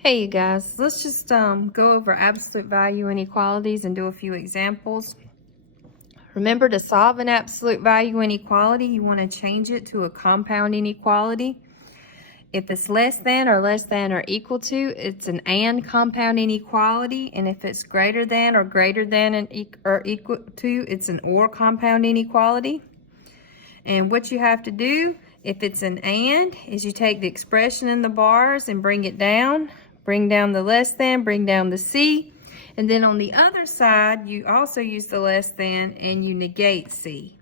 Hey you guys, let's just go over absolute value inequalities and do a few examples. Remember, to solve an absolute value inequality, you want to change it to a compound inequality. If it's less than or equal to, it's an and compound inequality. And if it's greater than or equal to, it's an or compound inequality. And what you have to do, if it's an and, is you take the expression in the bars and bring it down. Bring down the less than, bring down the C. And then on the other side, you also use the less than and you negate C.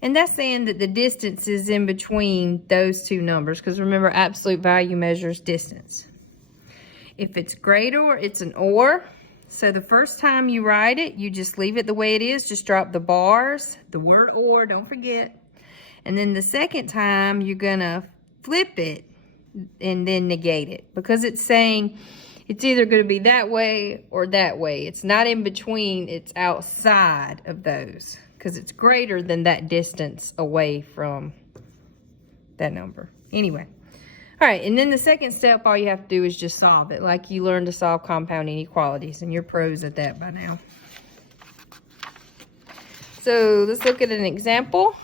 And that's saying that the distance is in between those two numbers, because remember, absolute value measures distance. If it's greater, it's an or. So the first time you write it, you just leave it the way it is. Just drop the bars, the word or, don't forget. And then the second time, you're going to flip it and then negate it, because it's saying it's either going to be that way or that way. It's not in between, it's outside of those, because it's greater than that distance away from that number. Anyway, all right, and then the second step, all you have to do is just solve it, like you learned to solve compound inequalities, and you're pros at that by now. So let's look at an example.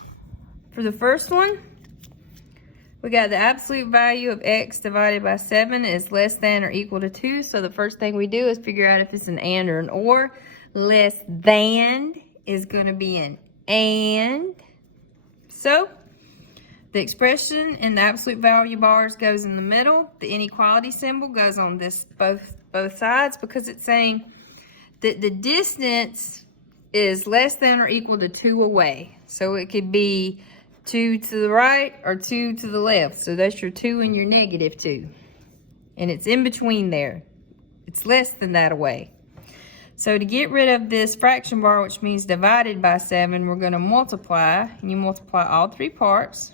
For the first one, we got the absolute value of x divided by 7 is less than or equal to 2. So the first thing we do is figure out if it's an and or an or. Less than is going to be an and. So the expression in the absolute value bars goes in the middle. The inequality symbol goes on this both sides, because it's saying that the distance is less than or equal to 2 away. So it could be 2 to the right or 2 to the left. So that's your 2 and your negative 2. And it's in between there. It's less than that away. So to get rid of this fraction bar, which means divided by 7, we're going to multiply. And you multiply all three parts.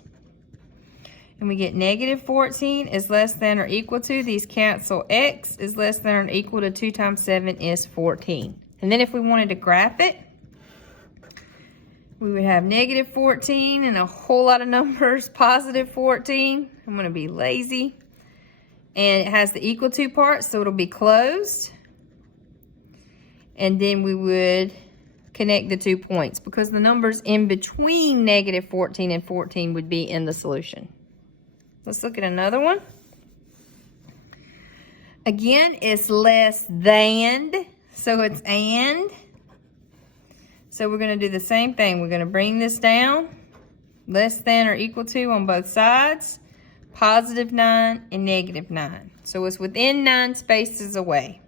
And we get negative 14 is less than or equal to. These cancel. X is less than or equal to 2 times 7 is 14. And then if we wanted to graph it, we would have negative 14 and a whole lot of numbers, positive 14. I'm going to be lazy. And it has the equal to part, so it'll be closed. And then we would connect the 2 points, because the numbers in between negative 14 and 14 would be in the solution. Let's look at another one. Again, it's less than, so it's and. So we're going to do the same thing. We're going to bring this down, less than or equal to on both sides, positive 9 and negative 9. So it's within 9 spaces away.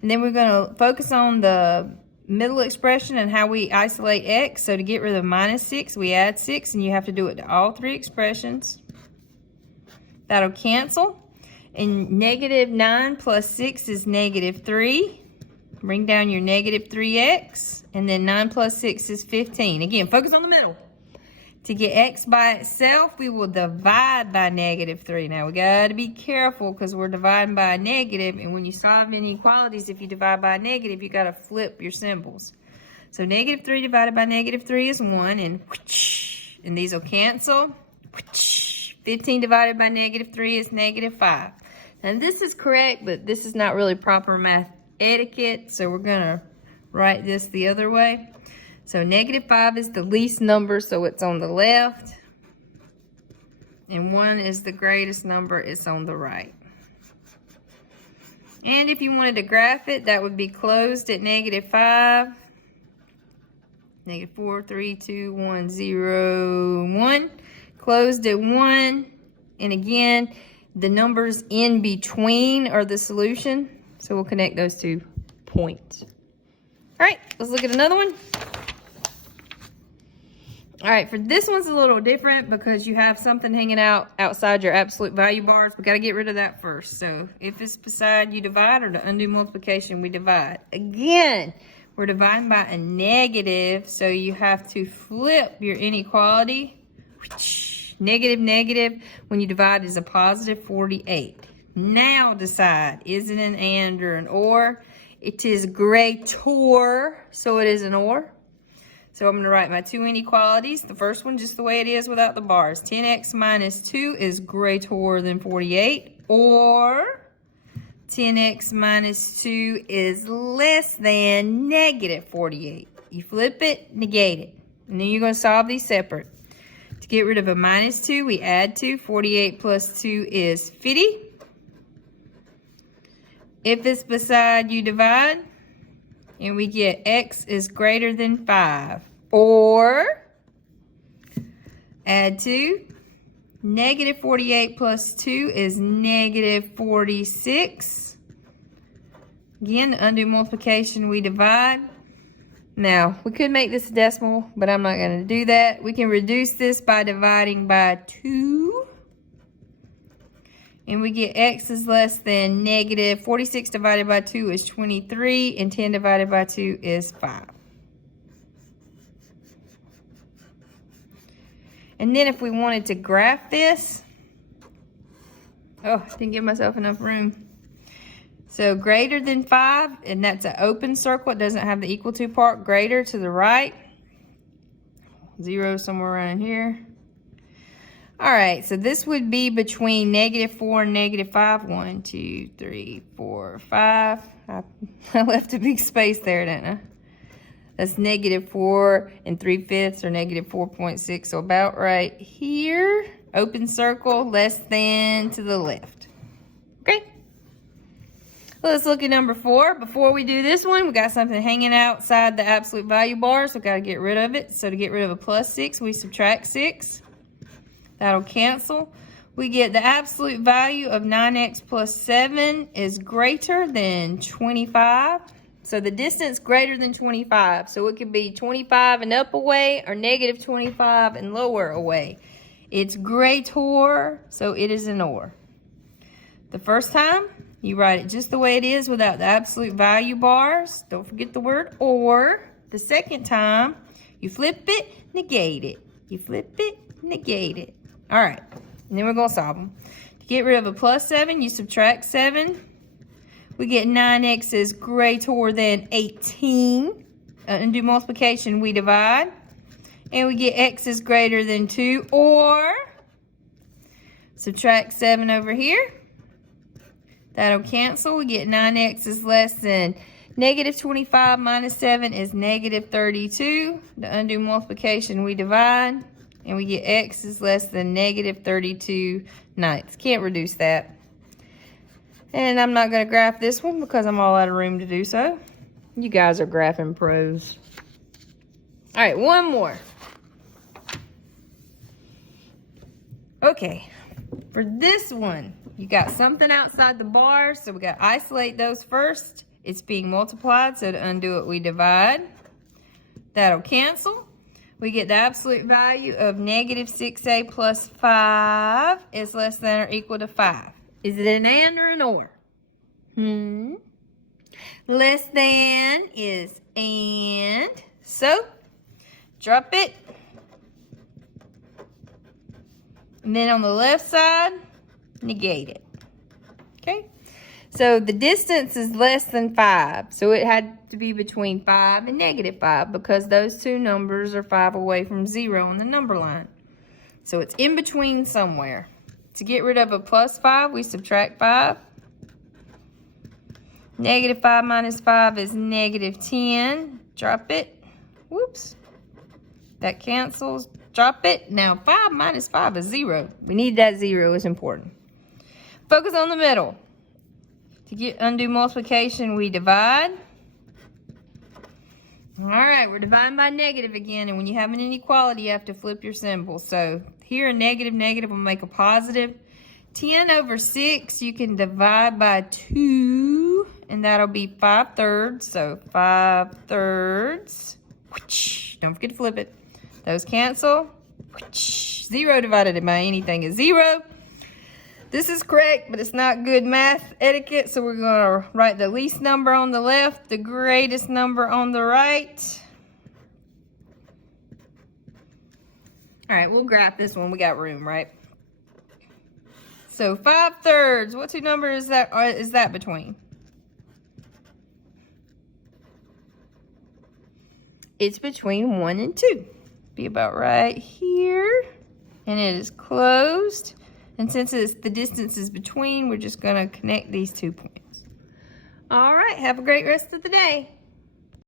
And then we're going to focus on the middle expression and how we isolate x. So to get rid of minus 6, we add 6, and you have to do it to all three expressions. That'll cancel. And negative 9 plus 6 is negative 3. Bring down your negative 3x, and then 9 plus 6 is 15. Again, focus on the middle. To get x by itself, we will divide by negative 3. Now, we got to be careful, because we're dividing by a negative, and when you solve inequalities, if you divide by a negative, you got to flip your symbols. So negative 3 divided by negative 3 is 1, and these will cancel. 15 divided by negative 3 is negative 5. Now, this is correct, but this is not really proper math etiquette, so we're going to write this the other way. So negative 5 is the least number, so it's on the left. And 1 is the greatest number, it's on the right. And if you wanted to graph it, that would be closed at negative 5. Negative 4, 3, 2, 1, 0, 1. Closed at 1. And again, the numbers in between are the solution. So we'll connect those 2 points. All right, let's look at another one. All right, for this one's a little different, because you have something hanging out outside your absolute value bars. We got to get rid of that first. So if it's beside, you divide, or to undo multiplication, we divide. Again, we're dividing by a negative, so you have to flip your inequality. Negative, negative, when you divide, is a positive 48. Now decide, is it an and or an or? It is greater, so it is an or. So I'm going to write my 2 inequalities. The first one just the way it is without the bars. 10x minus 2 is greater than 48. Or 10x minus 2 is less than negative 48. You flip it, negate it. And then you're going to solve these separate. To get rid of a minus 2, we add 2. 48 plus 2 is 50. If it's beside, you divide. And we get x is greater than 5. Or, add 2. Negative 48 plus 2 is negative 46. Again, the undo multiplication, we divide. Now, we could make this a decimal, but I'm not going to do that. We can reduce this by dividing by 2. And we get x is less than negative 46 divided by 2 is 23, and 10 divided by 2 is 5. And then if we wanted to graph this, oh, I didn't give myself enough room. So greater than 5, and that's an open circle. It doesn't have the equal to part. Greater to the right. 0 somewhere around here. All right, so this would be between negative 4 and negative 5. 1, 2, 3, 4, 5. I left a big space there, didn't I? That's negative 4 3/5 or negative 4.6. So about right here. Open circle, less than to the left. Okay. Let's look at number 4. Before we do this one, we got something hanging outside the absolute value bar, so we got to get rid of it. So to get rid of a plus 6, we subtract 6. That'll cancel. We get the absolute value of 9x plus 7 is greater than 25. So the distance greater than 25. So it could be 25 and up away or negative 25 and lower away. It's greater, so it is an or. The first time, you write it just the way it is without the absolute value bars. Don't forget the word or. The second time, you flip it, negate it. You flip it, negate it. All right, and then we're going to solve them. To get rid of a plus 7, you subtract 7. We get 9x is greater than 18. Undo multiplication, we divide. And we get x is greater than 2, or subtract 7 over here. That'll cancel. We get 9x is less than negative 25 minus 7 is negative 32. The undo multiplication, we divide. And we get x is less than negative 32 ninths. Can't reduce that. And I'm not going to graph this one because I'm all out of room to do so. You guys are graphing pros. All right, one more. Okay, for this one, you got something outside the bar, so we got to isolate those first. It's being multiplied, so to undo it, we divide. That'll cancel. We get the absolute value of negative 6a plus 5 is less than or equal to 5. Is it an and or an or? Less than is and. So, drop it. And then on the left side, negate it. Okay? So the distance is less than 5. So it had to be between 5 and negative 5 because those two numbers are 5 away from 0 on the number line. So it's in between somewhere. To get rid of a plus 5, we subtract 5. Negative 5 minus 5 is negative 10. Drop it. Whoops. That cancels. Drop it. Now 5 minus 5 is 0. We need that 0. It's important. Focus on the middle. To get undo multiplication, we divide. All right, we're dividing by negative again. And when you have an inequality, you have to flip your symbol. So here a negative will make a positive. 10 over 6, you can divide by 2. And that'll be 5/3. So 5/3. Don't forget to flip it. Those cancel. 0 divided by anything is 0. This is correct, but it's not good math etiquette, so we're going to write the least number on the left, the greatest number on the right. All right, we'll graph this one. We got room, right? So 5/3, what two numbers is that between? It's between 1 and 2. Be about right here, and it is closed. And since the distance is between, we're just going to connect these 2 points. right, have a great rest of the day.